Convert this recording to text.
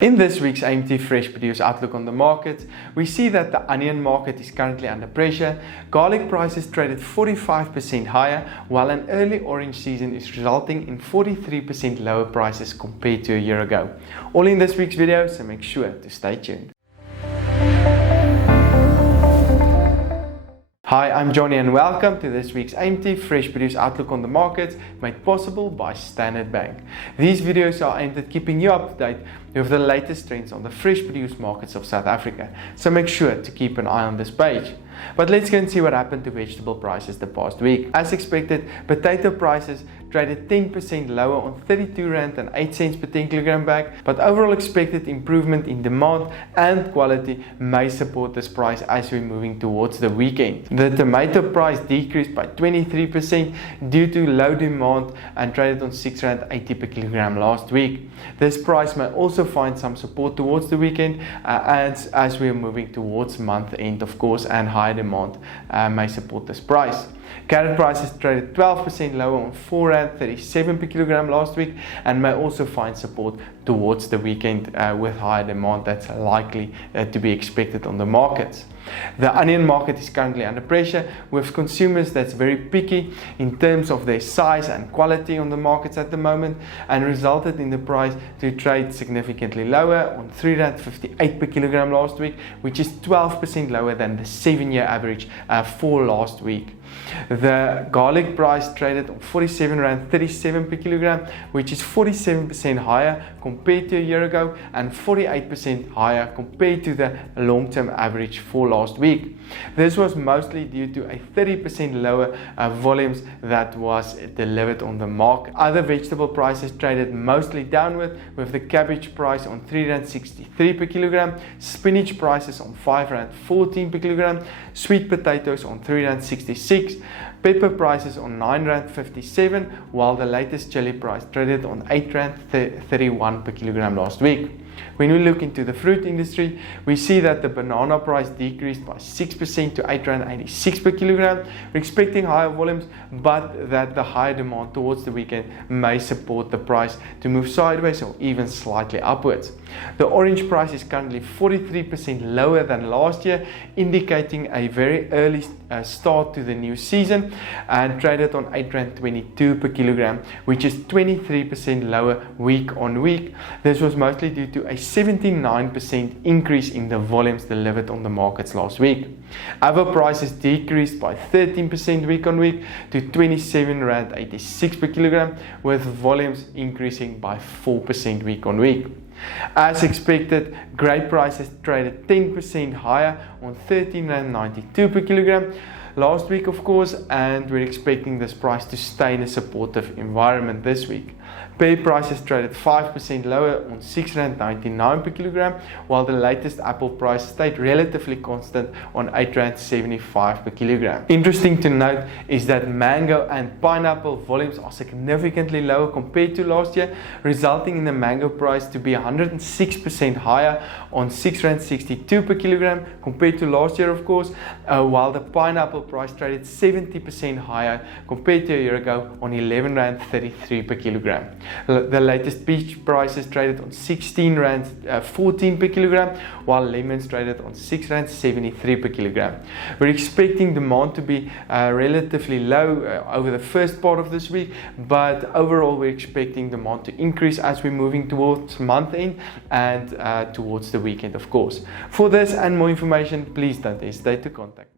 In this week's AMT Fresh Produce Outlook on the market, we see that the onion market is currently under pressure. Garlic prices traded 45% higher, while an early orange season is resulting in 43% lower prices compared to a year ago. All in this week's video, so make sure to stay tuned. Hi, I'm Johnny and welcome to this week's AMT Fresh Produce Outlook on the market, made possible by Standard Bank. These videos are aimed at keeping you up to date with the latest trends on the fresh produce markets of South Africa, so make sure to keep an eye on this page. But let's go and see what happened to vegetable prices the past week. As expected, potato prices traded 10% lower on 32 Rand and 8 cents per 10 kilogram bag, but overall expected improvement in demand and quality may support this price as we're moving towards the weekend. The tomato price decreased by 23% due to low demand and traded on 6 Rand 80 per kilogram last week. This price may also find some support towards the weekend as we are moving towards month end, of course, and higher demand may support this price. Carrot prices traded 12% lower on 4 Rand 37 per kilogram last week and may also find support towards the weekend with higher demand that's likely to be expected on the markets. The onion market is currently under pressure with consumers that's very picky in terms of their size and quality on the markets at the moment, and resulted in the price to trade significantly lower on 3 Rand 58 per kilogram last week, which is 12% lower than the 7-year average for last week. The garlic price traded on 47 Rand 37 per kilogram, which is 47% higher compared to a year ago and 48% higher compared to the long-term average for last week. This was mostly due to a 30% lower volumes that was delivered on the market. Other vegetable prices traded mostly downward, with the cabbage price on 3 Rand 63 per kilogram, spinach prices on 5 Rand 14 per kilogram, sweet potatoes on 3 Rand 66, pepper prices on 9 Rand 57, while the latest chili price traded on 8 Rand 31 per kilogram last week. When we look into the fruit industry, we see that the banana price decreased by 6% to 8 Rand 86 per kilogram. We're expecting higher volumes, but that the higher demand towards the weekend may support the price to move sideways or even slightly upwards. The orange price is currently 43% lower than last year, indicating a very early start to the new season, and traded on 8 Rand 22 per kilogram, which is 23% lower week on week. This was mostly due to a 79% increase in the volumes delivered on the markets last week. Other prices decreased by 13% week on week to 27 Rand 86 per kilogram, with volumes increasing by 4% week on week. As expected, grape prices traded 10% higher on 13 Rand 92 per kilogram last week, of course, and we're expecting this price to stay in a supportive environment this week. Pear prices traded 5% lower on 6 Rand 99 per kilogram, while the latest apple price stayed relatively constant on 8 Rand 75 per kilogram. Interesting to note is that mango and pineapple volumes are significantly lower compared to last year, resulting in the mango price to be 106% higher on 6 Rand 62 per kilogram compared to last year, of course, while the pineapple price traded 70% higher compared to a year ago on 11 Rand 33 per kilogram. The latest peach prices traded on 16 Rand 14 per kilogram, while lemons traded on 6 Rand 73 per kilogram. We're expecting demand to be relatively low over the first part of this week, but overall we're expecting demand to increase as we're moving towards month end and towards the weekend, of course. For this and more information, please don't hesitate to contact me.